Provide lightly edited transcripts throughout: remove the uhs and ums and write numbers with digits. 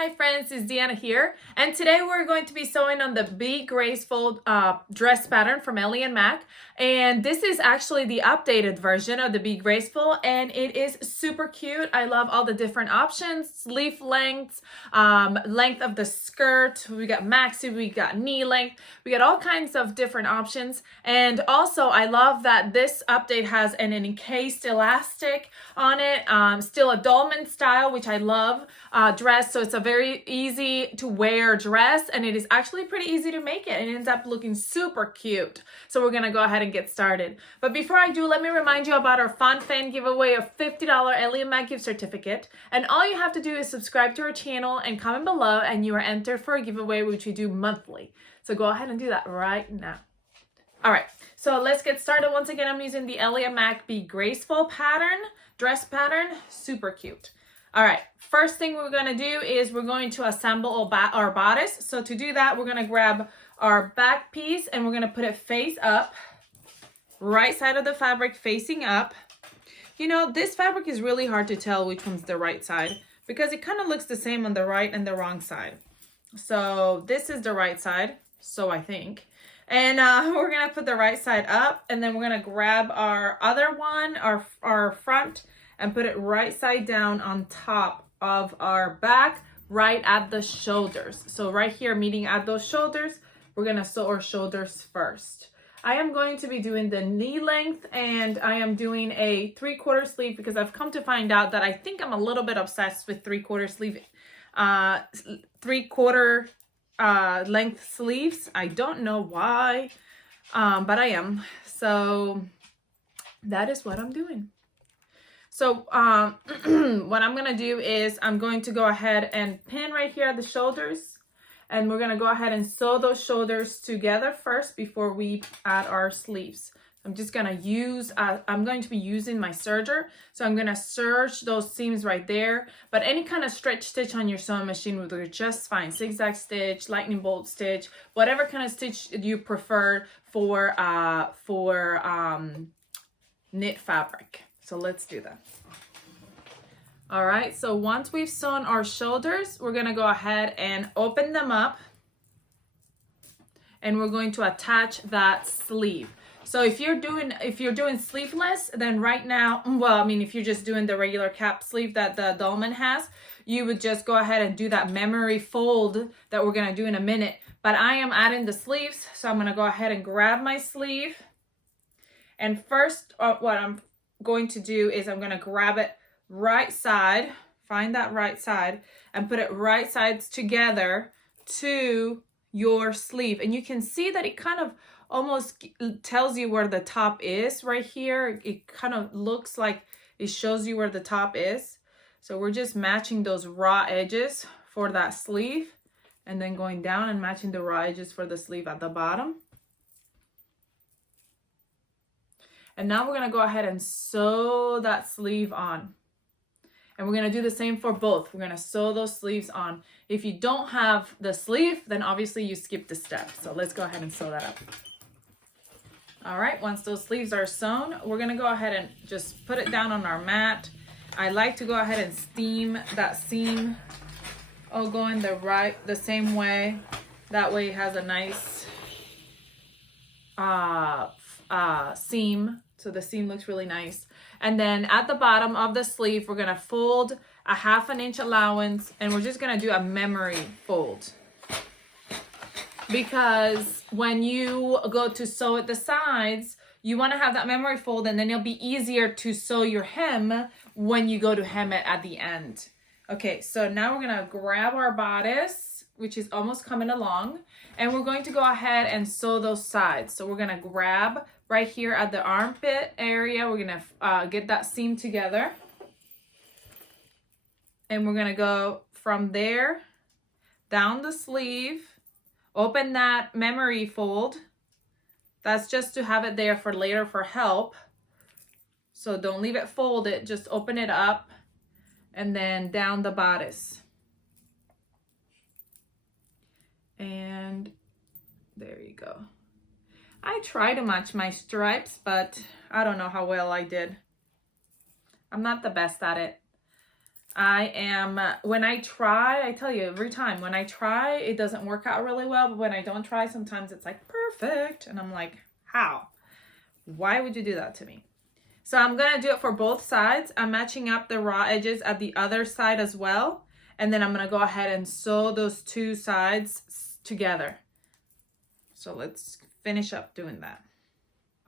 Hi friends, it's Deanna here, and today we're going to be sewing on the Be Graceful dress pattern from Ellie and Mac. And this is actually the updated version of the Be Graceful, and it is super cute. I love all the different options, sleeve lengths, length of the skirt. We got maxi, we got knee length, we got all kinds of different options. And also I love that this update has an encased elastic on it, still a Dolman style, which I love, dress. So it's a very easy to wear dress, and it is actually pretty easy to make it. It ends up looking super cute. So we're gonna go ahead and get started. But before I do, let me remind you about our fun fan giveaway of $50 Ellie and Mac gift certificate. And all you have to do is subscribe to our channel and comment below, and you are entered for a giveaway, which we do monthly. So go ahead and do that right now. All right, so let's get started. Once again, I'm using the Ellie and Mac Be Graceful pattern, dress pattern, super cute. All right, first thing we're gonna do is we're going to assemble our bodice. So to do that, we're gonna grab our back piece and we're gonna put it face up, right side of the fabric facing up. You know, this fabric is really hard to tell which one's the right side because it kind of looks the same on the right and the wrong side. So this is the right side, so I think. And we're gonna put the right side up, and then we're gonna grab our other one, our front, and put it right side down on top of our back, right at the shoulders. So right here, meeting at those shoulders, we're gonna sew our shoulders first. I am going to be doing the knee length, and I am doing a 3/4 sleeve because I've come to find out that I think I'm a little bit obsessed with 3/4 sleeve, 3/4 length sleeves. I don't know why, but I am. So that is what I'm doing. So what I'm gonna do is I'm going to go ahead and pin right here at the shoulders, and we're gonna go ahead and sew those shoulders together first before we add our sleeves. I'm just gonna use, I'm going to be using my serger. So I'm gonna serge those seams right there, but any kind of stretch stitch on your sewing machine will do just fine. Zig-zag stitch, lightning bolt stitch, whatever kind of stitch you prefer for knit fabric. So let's do that. All right, so once we've sewn our shoulders, we're gonna go ahead and open them up, and we're going to attach that sleeve. So if you're doing sleeveless, then right now, well, I mean, if you're just doing the regular cap sleeve that the Dolman has, you would just go ahead and do that memory fold that we're gonna do in a minute. But I am adding the sleeves, so I'm gonna go ahead and grab my sleeve. And first, what I'm going to do is I'm gonna grab it right side, find that right side, and put it right sides together to your sleeve. And you can see that it kind of almost tells you where the top is right here. It kind of looks like it shows you where the top is. So we're just matching those raw edges for that sleeve, and then going down and matching the raw edges for the sleeve at the bottom. And now we're gonna go ahead and sew that sleeve on. And we're gonna do the same for both. We're gonna sew those sleeves on. If you don't have the sleeve, then obviously you skip the step. So let's go ahead and sew that up. All right, once those sleeves are sewn, we're gonna go ahead and just put it down on our mat. I like to go ahead and steam that seam, going the same way. That way it has a nice seam. So the seam looks really nice. And then at the bottom of the sleeve, we're gonna fold a 1/2 inch allowance, and we're just gonna do a memory fold. Because when you go to sew at the sides, you wanna have that memory fold, and then it'll be easier to sew your hem when you go to hem it at the end. Okay, so now we're gonna grab our bodice, which is almost coming along, and we're going to go ahead and sew those sides. So we're gonna grab right here at the armpit area, we're gonna get that seam together, and we're gonna go from there down the sleeve, open that memory fold. That's just to have it there for later for help. So don't leave it folded, just open it up, and then down the bodice. And there you go. I try to match my stripes, but I don't know how well I did. I'm not the best at it. when I try, I tell you every time, when I try, it doesn't work out really well. But when I don't try, sometimes it's like perfect. And I'm like, how? Why would you do that to me? So I'm going to do it for both sides. I'm matching up the raw edges at the other side as well. And then I'm going to go ahead and sew those two sides together. So let's finish up doing that.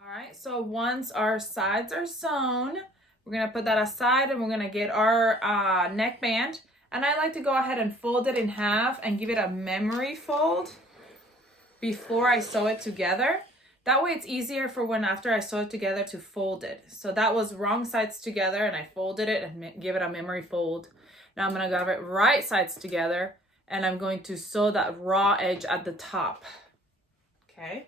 All right, so once our sides are sewn, we're going to put that aside and we're going to get our neckband. And I like to go ahead and fold it in half and give it a memory fold before I sew it together. That way it's easier for when after I sew it together to fold it. So that was wrong sides together and I folded it and give it a memory fold. Now I'm going to grab it right sides together and I'm going to sew that raw edge at the top. Okay.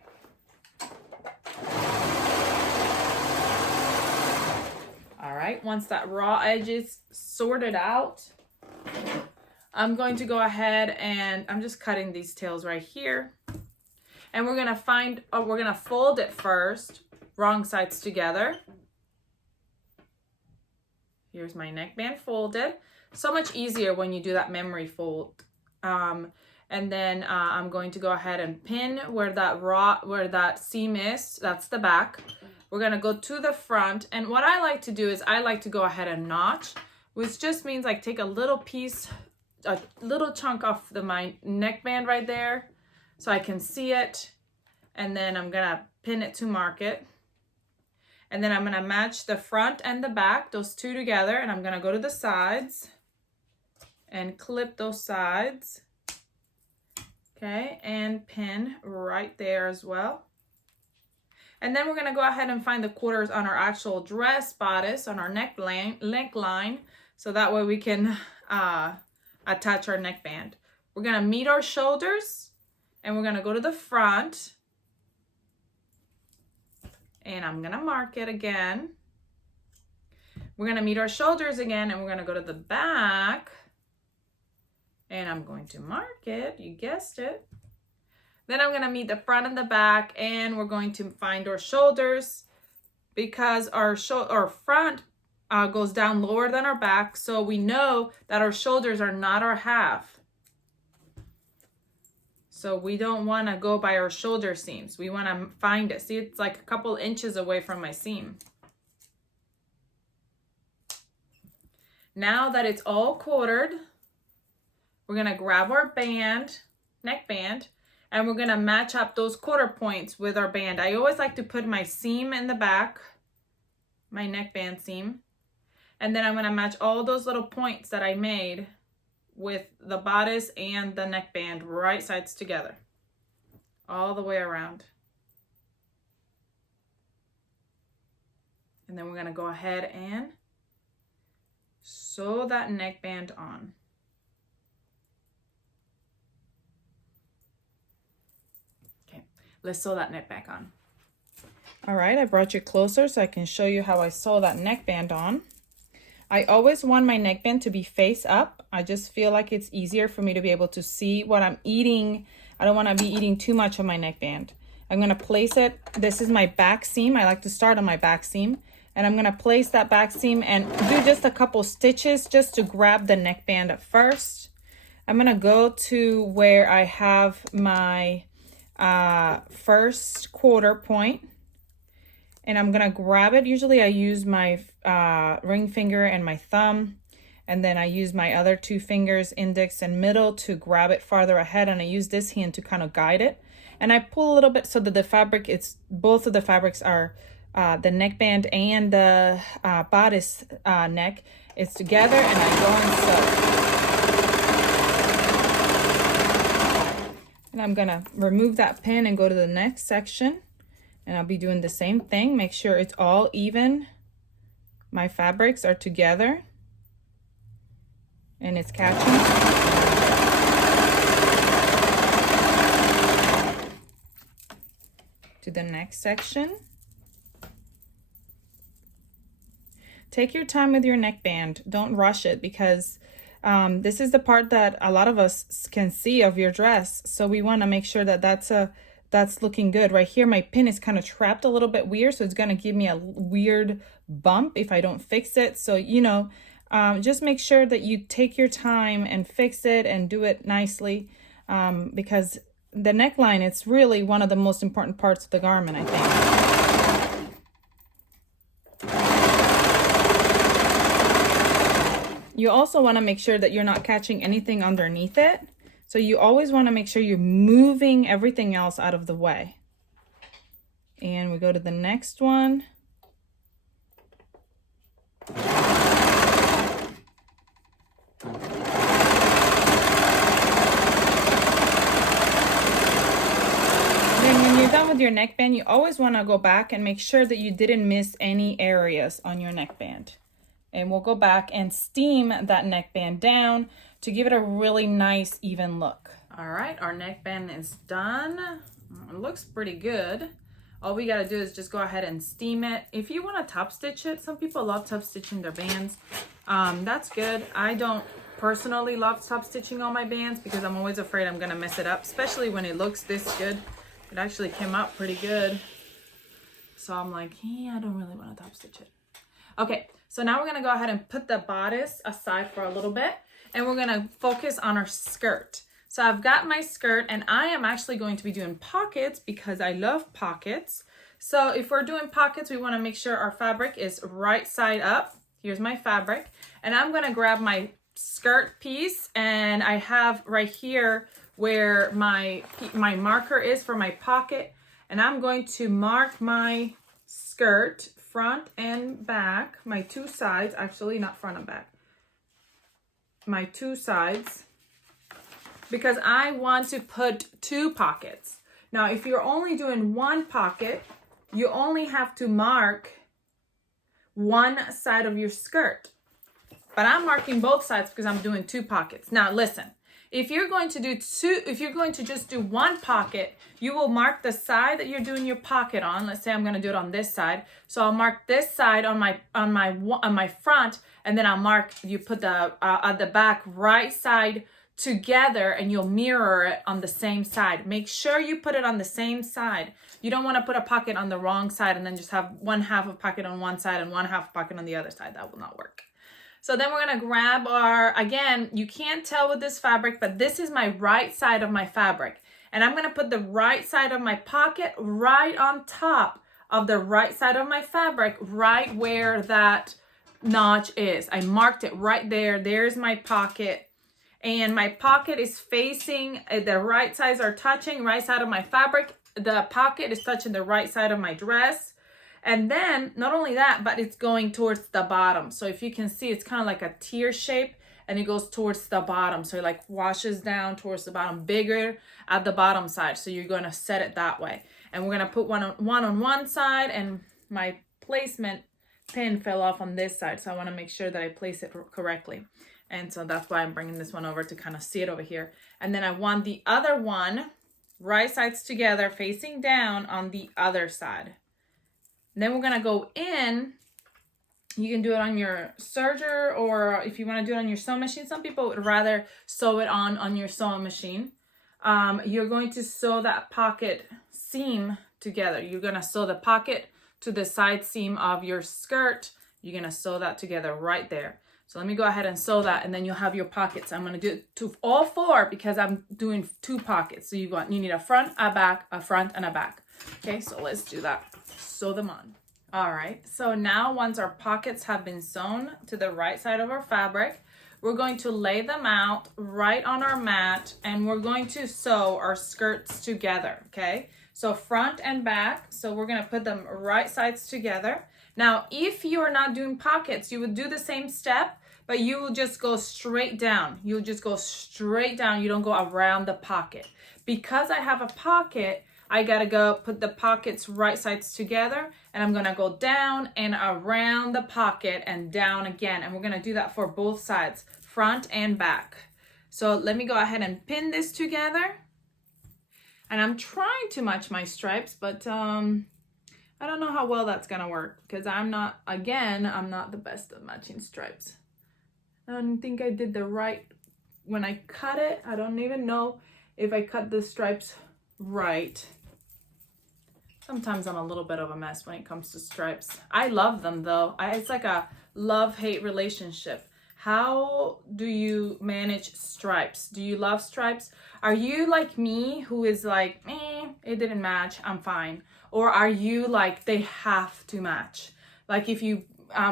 All right, once that raw edge is sorted out, I'm going to go ahead and I'm just cutting these tails right here. And we're gonna fold it first, wrong sides together. Here's my neckband folded. So much easier when you do that memory fold. And then I'm going to go ahead and pin where that seam is. That's the back. We're gonna go to the front. And what I like to do is I like to go ahead and notch, which just means like take a little piece, a little chunk off my neckband right there, so I can see it, and then I'm gonna pin it to mark it. And then I'm gonna match the front and the back, those two together, and I'm gonna go to the sides and clip those sides. Okay, and pin right there as well. And then we're gonna go ahead and find the quarters on our actual dress bodice, on our neckline, so that way we can attach our neckband. We're gonna meet our shoulders, and we're gonna go to the front, and I'm gonna mark it again. We're gonna meet our shoulders again, and we're gonna go to the back, and I'm going to mark it, you guessed it. Then I'm gonna meet the front and the back, and we're going to find our shoulders because our front goes down lower than our back, so we know that our shoulders are not our half. So we don't want to go by our shoulder seams. We want to find it. See, it's like a couple inches away from my seam. Now that it's all quartered, we're going to grab our neckband, and we're going to match up those quarter points with our band. I always like to put my seam in the back, my neckband seam, and then I'm going to match all those little points that I made with the bodice and the neckband right sides together, all the way around. And then we're gonna go ahead and sew that neckband on. Okay, let's sew that neck back on. All right, I brought you closer so I can show you how I sew that neckband on. I always want my neckband to be face up. I just feel like it's easier for me to be able to see what I'm eating. I don't want to be eating too much of my neckband. I'm going to place it. This is my back seam. I like to start on my back seam. And I'm going to place that back seam and do just a couple stitches just to grab the neckband at first. I'm going to go to where I have my first quarter point. And I'm gonna grab it. Usually I use my ring finger and my thumb, and then I use my other two fingers, index and middle, to grab it farther ahead, and I use this hand to kind of guide it. And I pull a little bit so that the fabric, both of the fabrics are, the neckband and the bodice neck is together, and I go and sew. And I'm gonna remove that pin and go to the next section. And I'll be doing the same thing. Make sure it's all even. My fabrics are together. And it's catching. To the next section. Take your time with your neckband. Don't rush it, because this is the part that a lot of us can see of your dress. So we want to make sure that that's looking good. Right here, my pin is kind of trapped a little bit weird, so it's going to give me a weird bump if I don't fix it. So, you know, just make sure that you take your time and fix it and do it nicely, because the neckline, it's really one of the most important parts of the garment, I think. You also want to make sure that you're not catching anything underneath it. So you always want to make sure you're moving everything else out of the way. And we go to the next one. When you're done with your neckband, you always want to go back and make sure that you didn't miss any areas on your neckband. And we'll go back and steam that neckband down to give it a really nice, even look. All right, our neckband is done. It looks pretty good. All we gotta do is just go ahead and steam it. If you want to top stitch it, some people love top stitching their bands. That's good. I don't personally love top stitching all my bands because I'm always afraid I'm gonna mess it up, especially when it looks this good. It actually came out pretty good. So I'm like, yeah, I don't really want to top stitch it. Okay, so now we're gonna go ahead and put the bodice aside for a little bit, and we're gonna focus on our skirt. So I've got my skirt, and I am actually going to be doing pockets because I love pockets. So if we're doing pockets, we wanna make sure our fabric is right side up. Here's my fabric, and I'm gonna grab my skirt piece, and I have right here where my marker is for my pocket, and I'm going to mark my skirt front and back, my two sides, actually not front and back, my two sides, because I want to put 2 pockets. Now, if you're only doing 1 pocket, you only have to mark one side of your skirt. But I'm marking both sides because I'm doing 2 pockets. Now, listen, if you're going to just do 1 pocket, you will mark the side that you're doing your pocket on. Let's say I'm going to do it on this side. So I'll mark this side on my front, and then I'll mark, you put the at the back right side together, and you'll mirror it on the same side. Make sure you put it on the same side. You don't want to put a pocket on the wrong side and then just have 1/2 of pocket on one side and 1/2 pocket on the other side. That will not work. So then we're gonna grab our, again, you can't tell with this fabric, but this is my right side of my fabric. And I'm gonna put the right side of my pocket right on top of the right side of my fabric, right where that notch is. I marked it right there. There's my pocket. And my pocket is facing, the right sides are touching, right side of my fabric. The pocket is touching the right side of my dress. And then not only that, but it's going towards the bottom. So if you can see, it's kind of like a tear shape, and it goes towards the bottom. So it like washes down towards the bottom, bigger at the bottom side. So you're going to set it that way. And we're going to put one on one side, and my placement pin fell off on this side. So I want to make sure that I place it correctly. And so that's why I'm bringing this one over to kind of see it over here. And then I want the other one, right sides together, facing down on the other side. Then we're gonna go in. You can do it on your serger, or if you want to do it on your sewing machine. Some people would rather sew it on your sewing machine. You're going to sew that pocket seam together. You're gonna sew the pocket to the side seam of your skirt. You're gonna sew that together right there. So let me go ahead and sew that, and then you'll have your pockets. I'm gonna do it to all 4 because I'm doing 2 pockets. So you need a front, a back, a front, and a back. Okay, so let's do that. Sew them on. All right, so now once our pockets have been sewn to the right side of our fabric, we're going to lay them out right on our mat, and we're going to sew our skirts together, okay? So front and back, so we're gonna put them right sides together. Now, if you're not doing pockets, you would do the same step, but you will just go straight down. You'll just go straight down. You don't go around the pocket. Because I have a pocket, I gotta go put the pockets right sides together, and I'm gonna go down and around the pocket and down again. And we're gonna do that for both sides, front and back. So let me go ahead and pin this together. And I'm trying to match my stripes, but I don't know how well that's gonna work because I'm not the best at matching stripes. I don't think I did the right, when I cut it, I don't even know if I cut the stripes right. Sometimes I'm a little bit of a mess when it comes to stripes. I love them though. It's like a love-hate relationship. how do you manage stripes? Do you love stripes? Are you like me, who is like, it didn't match, I'm fine? Or are you like, they have to match? Like if you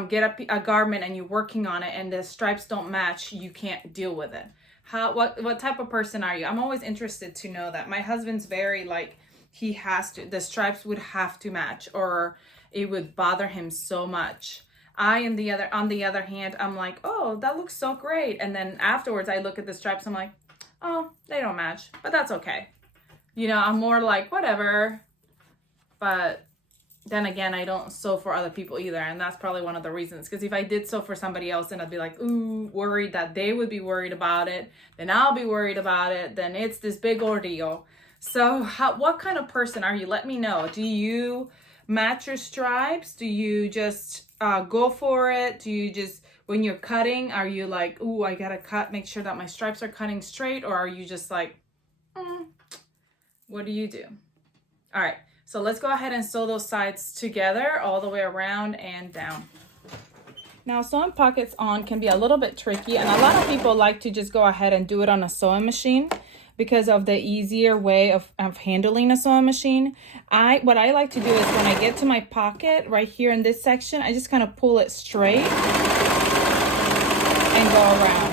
get a garment and you're working on it and the stripes don't match, you can't deal with it. What type of person are you? I'm always interested to know that. My husband's very like, he has to, the stripes would have to match or it would bother him so much. On the other hand, I'm like, oh, that looks so great. And then afterwards I look at the stripes, I'm like, oh, they don't match, but that's okay. You know, I'm more like, whatever. But then again, I don't sew for other people either. And that's probably one of the reasons. Because if I did sew for somebody else, then I'd be like, ooh, worried that they would be worried about it. Then I'll be worried about it. Then it's this big ordeal. So what kind of person are you? Let me know. Do you match your stripes? Do you just go for it? Do you just, when you're cutting, are you like, ooh, I gotta make sure that my stripes are cutting straight? Or are you just like, what do you do? All right. So let's go ahead and sew those sides together all the way around and down. Now, sewing pockets on can be a little bit tricky, and a lot of people like to just go ahead and do it on a sewing machine because of the easier way of handling a sewing machine. What I like to do is when I get to my pocket right here in this section, I just kind of pull it straight and go around.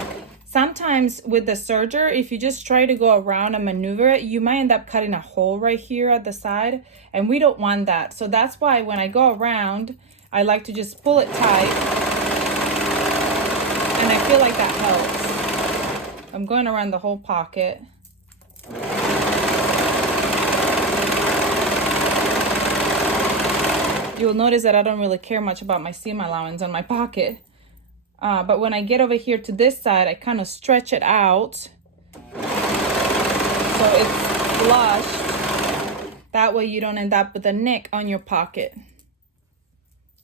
Sometimes with the serger, if you just try to go around and maneuver it, you might end up cutting a hole right here at the side, and we don't want that. So that's why when I go around, I like to just pull it tight, and I feel like that helps. I'm going around the whole pocket. You'll notice that I don't really care much about my seam allowance on my pocket. But when I get over here to this side, I kind of stretch it out so it's flushed. That way you don't end up with a nick on your pocket.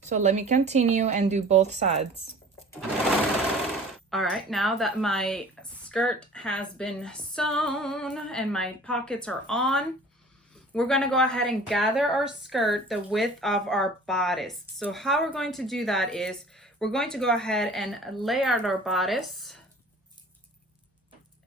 So let me continue and do both sides. All right, now that my skirt has been sewn and my pockets are on, we're gonna go ahead and gather our skirt the width of our bodice. So how we're going to do that is we're going to go ahead and lay out our bodice,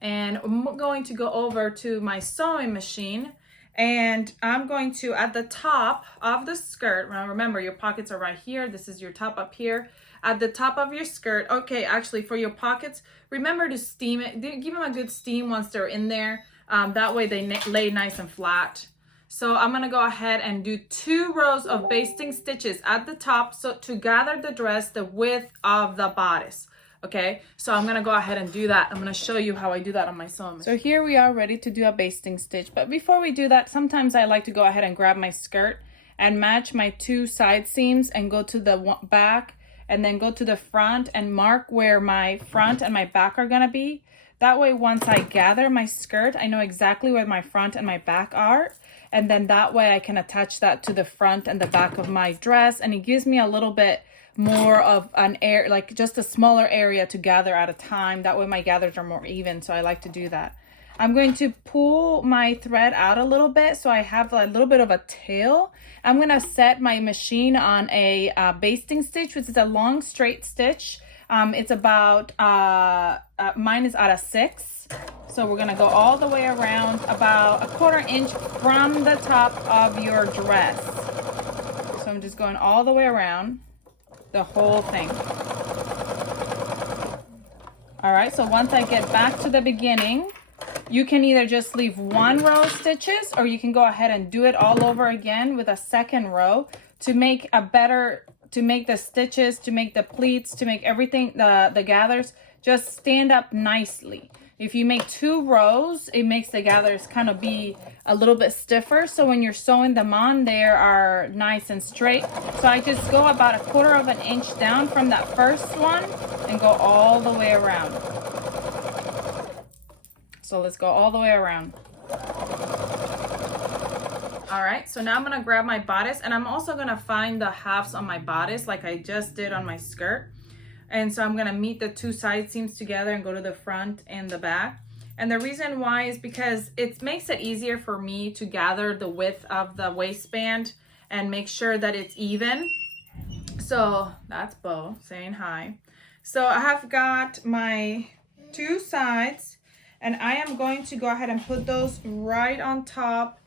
and I'm going to go over to my sewing machine, and I'm going to, at the top of the skirt, now remember your pockets are right here, this is your top up here, at the top of your skirt, okay, actually for your pockets, remember to steam it, give them a good steam once they're in there, that way they lay nice and flat. So I'm gonna go ahead and do 2 rows of basting stitches at the top so to gather the dress the width of the bodice. Okay, so I'm gonna go ahead and do that. I'm gonna show you how I do that on my sewing machine. So here we are ready to do a basting stitch, but before we do that, sometimes I like to go ahead and grab my skirt and match my 2 side seams and go to the back and then go to the front and mark where my front and my back are gonna be. That way, once I gather my skirt, I know exactly where my front and my back are. And then that way I can attach that to the front and the back of my dress. And it gives me a little bit more of an air, like just a smaller area to gather at a time. That way my gathers are more even. So I like to do that. I'm going to pull my thread out a little bit so I have a little bit of a tail. I'm going to set my machine on a basting stitch, which is a long straight stitch. It's about, mine is out of 6. So we're gonna go all the way around about a 1/4 inch from the top of your dress. So I'm just going all the way around the whole thing. All right, so once I get back to the beginning, you can either just leave 1 row of stitches or you can go ahead and do it all over again with a 2nd row to make the stitches, to make the pleats, to make everything, the gathers just stand up nicely. If you make 2 rows, it makes the gathers kind of be a little bit stiffer. So when you're sewing them on, they are nice and straight. So I just go about a 1/4 inch down from that first one and go all the way around. So let's go all the way around. All right, so now I'm gonna grab my bodice, and I'm also gonna find the halves on my bodice like I just did on my skirt. And so I'm gonna meet the 2 side seams together and go to the front and the back. And the reason why is because it makes it easier for me to gather the width of the waistband and make sure that it's even. So that's Bo saying hi. So I have got my 2 sides, and I am going to go ahead and put those right on top.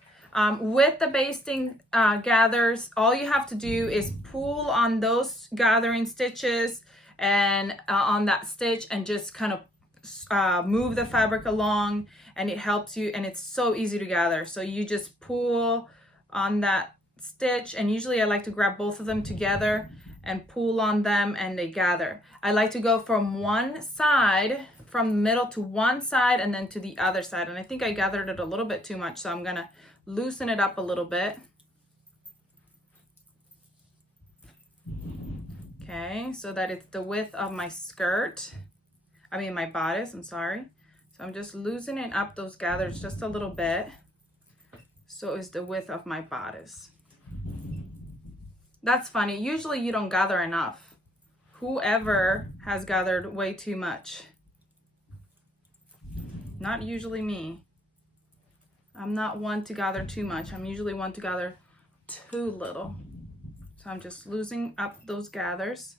With the basting gathers, all you have to do is pull on those gathering stitches and on that stitch, and just kind of move the fabric along, and it helps you, and it's so easy to gather. So you just pull on that stitch, and usually I like to grab both of them together and pull on them, and they gather. I like to go from one side, from the middle to one side, and then to the other side. And I think I gathered it a little bit too much, so I'm gonna loosen it up a little bit. Okay, so that it's the width of my skirt. I mean my bodice, I'm sorry. So I'm just loosening up those gathers just a little bit, so it's the width of my bodice. That's funny. Usually you don't gather enough. Whoever has gathered way too much. Not usually me. I'm not one to gather too much. I'm usually one to gather too little. So I'm just loosening up those gathers.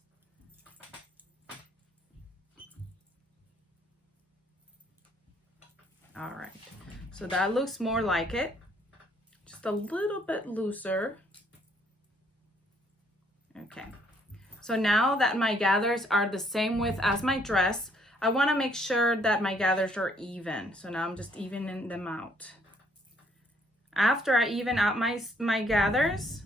All right. So that looks more like it. Just a little bit looser. Okay, so now that my gathers are the same width as my dress, I want to make sure that my gathers are even. So now I'm just evening them out. After I even out my gathers,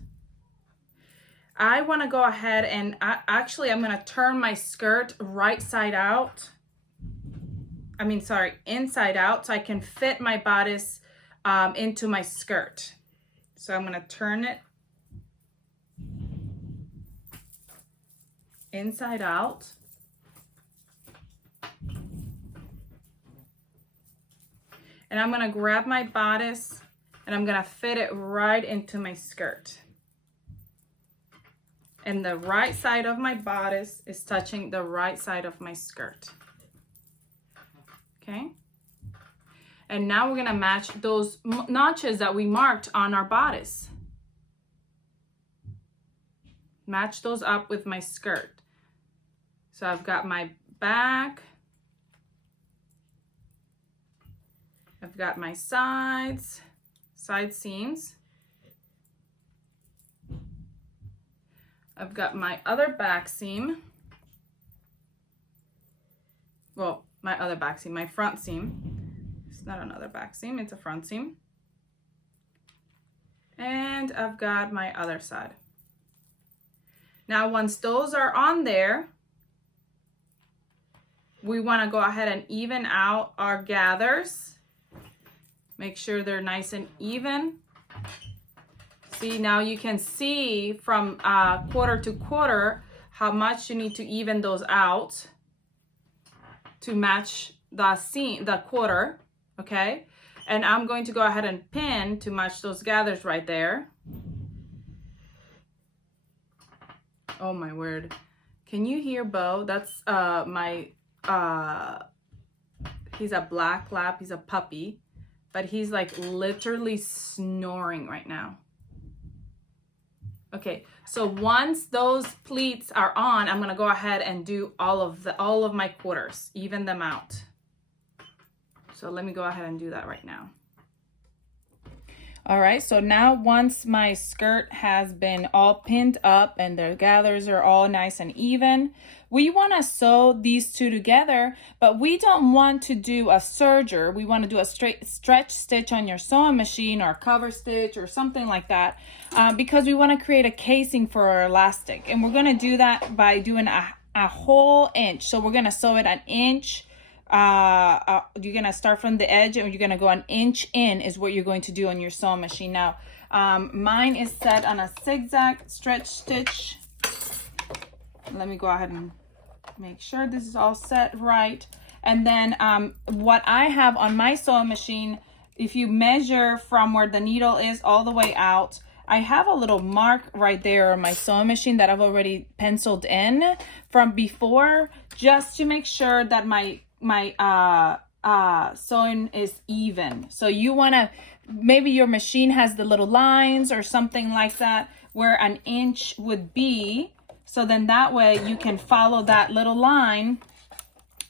I want to go ahead and actually I'm going to turn my skirt right side out. Inside out, so I can fit my bodice into my skirt. So I'm going to turn it inside out. And I'm gonna grab my bodice and I'm gonna fit it right into my skirt. And the right side of my bodice is touching the right side of my skirt. Okay? And now we're gonna match those notches that we marked on our bodice. Match those up with my skirt. So I've got my back, I've got my side seams, I've got my other back seam, well, my other back seam, my front seam. It's not another back seam, it's a front seam. And I've got my other side. Now, once those are on there, we want to go ahead and even out our gathers. Make sure they're nice and even. See, now you can see from quarter to quarter how much you need to even those out to match the seam, the quarter, okay? And I'm going to go ahead and pin to match those gathers right there. Oh my word. Can you hear Bo? That's he's a black lab, he's a puppy, but he's like literally snoring right now. Okay, so once those pleats are on, I'm gonna go ahead and do all of my quarters, even them out. So let me go ahead and do that right now. All right, so now once my skirt has been all pinned up and the gathers are all nice and even, we want to sew these two together, but we don't want to do a serger. We want to do a straight stretch stitch on your sewing machine or cover stitch or something like that, because we want to create a casing for our elastic. And we're going to do that by doing a whole inch. So we're going to sew it an inch. You're gonna start from the edge and you're gonna go an inch in is what you're going to do on your sewing machine. Now mine is set on a zigzag stretch stitch. Let me go ahead and make sure this is all set right. And then what I have on my sewing machine, if you measure from where the needle is all the way out, I have a little mark right there on my sewing machine that I've already penciled in from before, just to make sure that my sewing is even. So you want to, maybe your machine has the little lines or something like that where an inch would be. So then that way you can follow that little line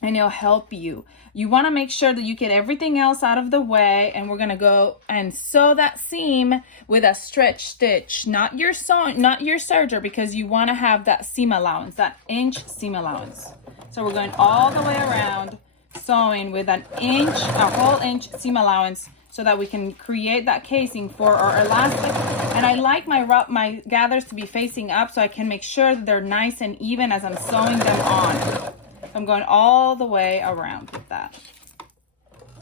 and it'll help you. You want to make sure that you get everything else out of the way, and we're going to go and sew that seam with a stretch stitch, not your serger, because you want to have that seam allowance, that inch seam allowance. So we're going all the way around, sewing with a whole inch seam allowance, so that we can create that casing for our elastic. And I like my gathers to be facing up so I can make sure that they're nice and even as I'm sewing them on. I'm going all the way around with that.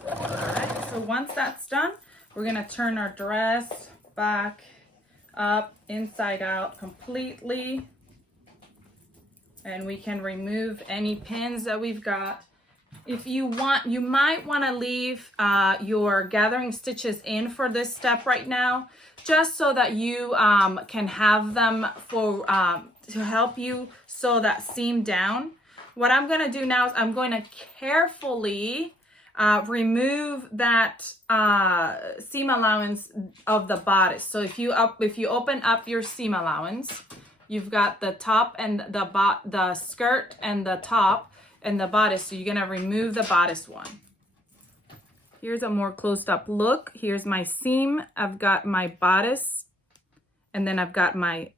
All right, so once that's done, we're gonna turn our dress back up, inside out completely. And we can remove any pins that we've got. If you want, you might want to leave your gathering stitches in for this step right now, just so that you can have them for to help you sew that seam down. What I'm going to do now is I'm going to carefully remove that seam allowance of the bodice. So if you open up your seam allowance, you've got the top and the skirt and the top and the bodice. So you're going to remove the bodice one. Here's a more closed up look. Here's my seam. I've got my bodice, and then I've got my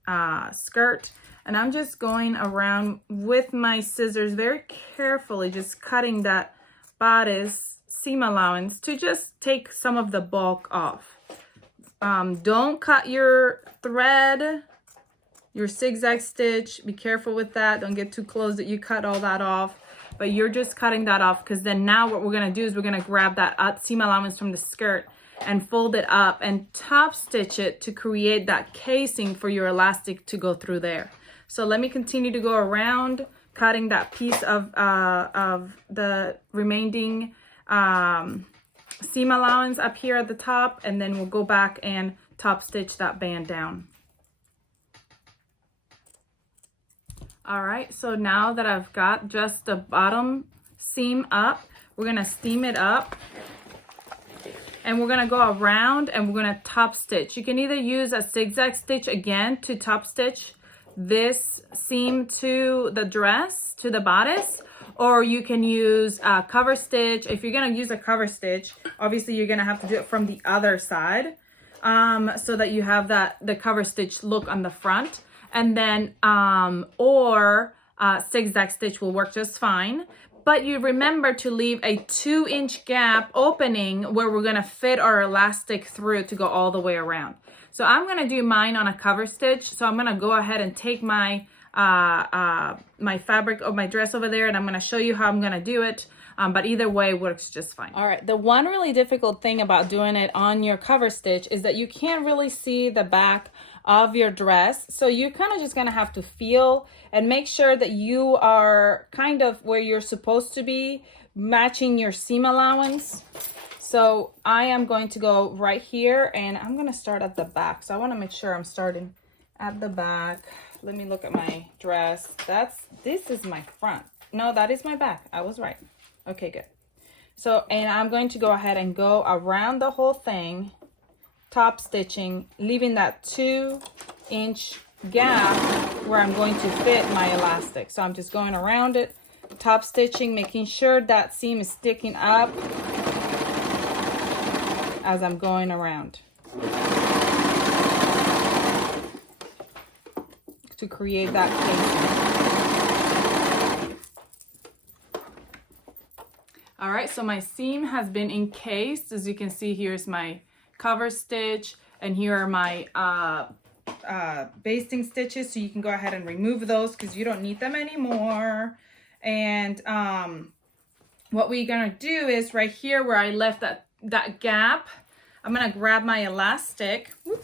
skirt. And I'm just going around with my scissors very carefully, just cutting that bodice seam allowance to just take some of the bulk off. Don't cut your thread, your zigzag stitch. Be careful with that. Don't get too close that you cut all that off. But you're just cutting that off, because then now what we're going to do is we're going to grab that seam allowance from the skirt and fold it up and top stitch it to create that casing for your elastic to go through there. So let me continue to go around, cutting that piece of the remaining seam allowance up here at the top, and then we'll go back and top stitch that band down. All right, so now that I've got just the bottom seam up, we're gonna steam it up, and we're gonna go around and we're gonna top stitch. You can either use a zigzag stitch again to top stitch this seam to the dress, to the bodice, or you can use a cover stitch. If you're gonna use a cover stitch, obviously you're gonna have to do it from the other side, so that you have the cover stitch look on the front. And then, zigzag stitch will work just fine. But you remember to leave a 2-inch gap opening where we're gonna fit our elastic through to go all the way around. So I'm gonna do mine on a cover stitch. So I'm gonna go ahead and take my my fabric of my dress over there, and I'm gonna show you how I'm gonna do it. But either way works just fine. All right, the one really difficult thing about doing it on your cover stitch is that you can't really see the back of your dress. So you're kind of just gonna have to feel and make sure that you are kind of where you're supposed to be, matching your seam allowance. So I am going to go right here, and I'm gonna start at the back. So I wanna make sure I'm starting at the back. Let me look at my dress. This is my front. No, that is my back. I was right. Okay, good. So, and I'm going to go ahead and go around the whole thing, top stitching, leaving that 2-inch gap where I'm going to fit my elastic. So I'm just going around it, top stitching, making sure that seam is sticking up as I'm going around to create that casing. All right, so my seam has been encased. As you can see, here's my cover stitch, and here are my basting stitches. So you can go ahead and remove those because you don't need them anymore. And what we're gonna do is right here where I left that gap, I'm gonna grab my elastic. Whoop.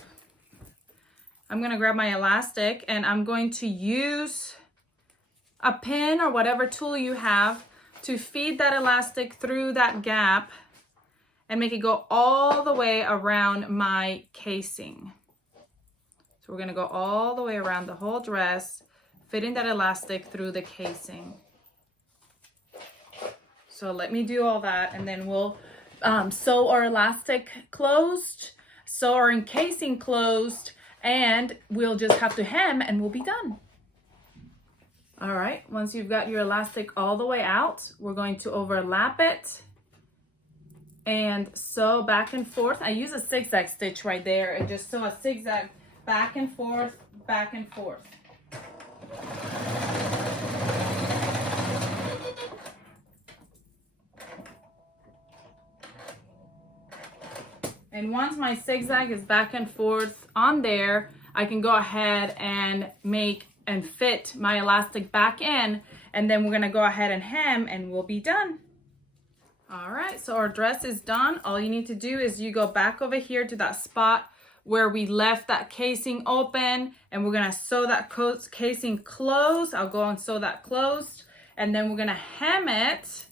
I'm gonna grab my elastic, and I'm going to use a pin or whatever tool you have to feed that elastic through that gap and make it go all the way around my casing. So we're gonna go all the way around the whole dress, fitting that elastic through the casing. So let me do all that, and then we'll sew our elastic closed, sew our encasing closed, and we'll just have to hem and we'll be done. All right, once you've got your elastic all the way out, we're going to overlap it and sew back and forth. I use a zigzag stitch right there and just sew a zigzag back and forth, back and forth. And once my zigzag is back and forth on there, I can go ahead and make and fit my elastic back in, and then we're gonna go ahead and hem and we'll be done. All right, so our dress is done. All you need to do is you go back over here to that spot where we left that casing open, and we're gonna sew that casing closed. I'll go and sew that closed, and then we're gonna hem it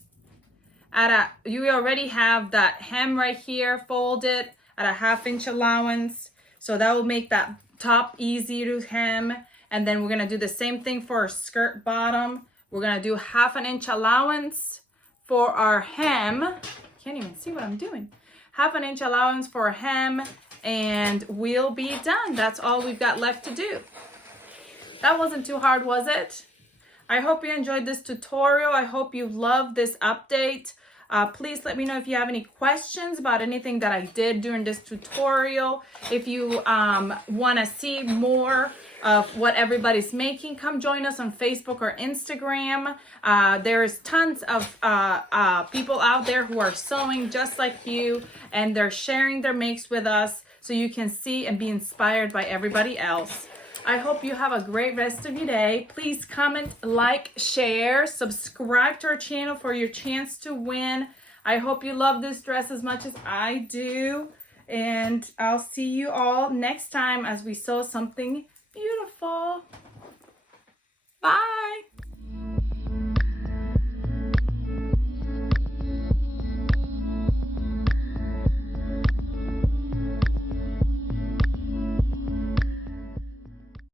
at you already have that hem right here folded at a 1/2 inch allowance, so that will make that top easy to hem. And then we're gonna do the same thing for our skirt bottom. We're gonna do 1/2 inch allowance for our hem. Can't even see what I'm doing. 1/2 inch allowance for a hem, and we'll be done. That's all we've got left to do. That wasn't too hard, was it? I hope you enjoyed this tutorial. I hope you loved this update. Please let me know if you have any questions about anything that I did during this tutorial. If you want to see more of what everybody's making, come join us on Facebook or Instagram. There's tons of people out there who are sewing just like you, and they're sharing their makes with us so you can see and be inspired by everybody else. I hope you have a great rest of your day. Please comment, like, share, subscribe to our channel for your chance to win. I hope you love this dress as much as I do. And I'll see you all next time as we sew something beautiful.